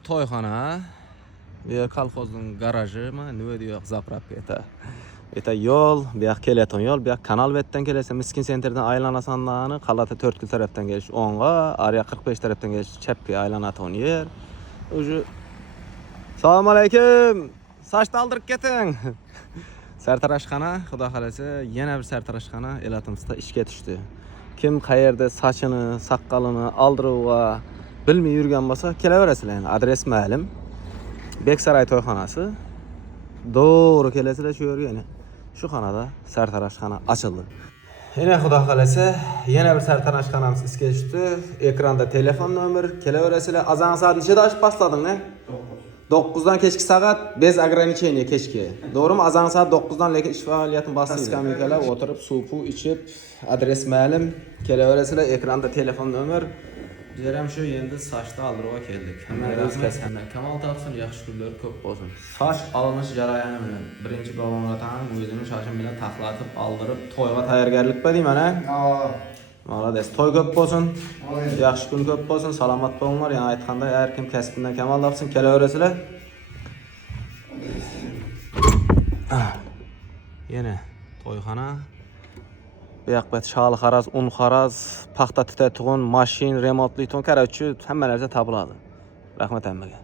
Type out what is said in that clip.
Toyxona. Bu yer kolxozning garajimi? Nima diyor? Zapravka eta. Eta yol, bu yoq keleton yol, bu yoq kanal betdan kelsa, Miskin sentrdan aylanasanlarni qalata 4 kil tarafdan kelish o'ng'a, ariya 45 tarafdan kelish chapga aylanatan yer. Uju Assalomu alaykum. Sochni oldirib keting. Sartarashxona, xudo xolasa, yana bir sartarashxona Elatimizda ishga tushdi. Kim qayerda sochini, saqqalini oldiruva bilmay yurgan bo'lsa, kelaverasizlar. Adres ma'lum. Beksaray to'yxonasi. Doğru kelasizlar shu yerga yana. Shu xonada sartarashxona ochildi. Yana xudo xolasa, yana bir sartarashxonamiz ishga tushdi. Ekranda telefon nomeri, kelaverasizlar. Azon soat nechada ochib boshlading-a? 9'dan kechki saat bez ограничения kechki. Doğru mu? Azon soat 9'dan lekin ish faoliyatini bosdi. Skameykalar o'tirib, suv ichib, adres ma'lum, kelaverasizlar. Ekranda telefon nomer. Jeram shu endi sochni oldirib keldik. Hamma Kamol topsin, yaxshi kunlar ko'p bo'lsin. Soch olinish jarayoni bilan birinchi balonlatan o'zini shoshim bilan taxlatib oldirib, to'yga tayyorgarlik qilding-mana. Молодец. To'y ko'p bo'lsin. Yaxshi kun ko'p bo'lsin. Salomat bo'linglar. Yana aytganday, har kim kasbidan kamol topsin, kelaverasizlar. Yana to'yxona. Bu yoqda shol xaraz, un xaraz, paxta titatug'un, mashin, remontli ton, короче, hamma narsa topiladi. Rahmat hammaga.